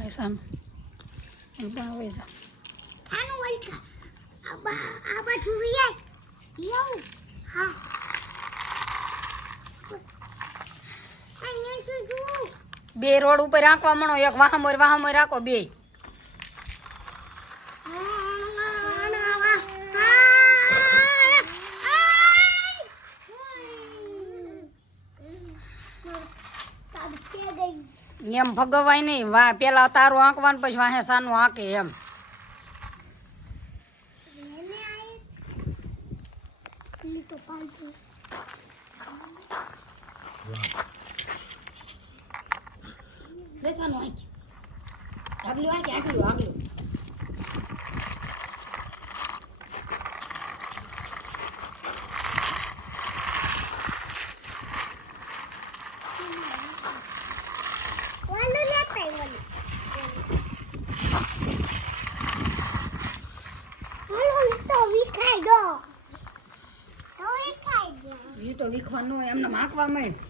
ऐसा बावे जा આનું વળકા આ બાજુ વિયાય યો હા અહીંયા તો જો બે રોડ ઉપર રાખવા મણો એક વાહમોર રાખો બે એમ ભગવાય નહીં વાહ પેલા તારું આંકવાનું પછી વાહે સાનું આંકે એમ તો પાલતુ સાનું આંકી આગલું વાલો લેતા વાલો હાલો તો વિખાઈ દો ઈ તો વિખવાનું એમને માખવા મળે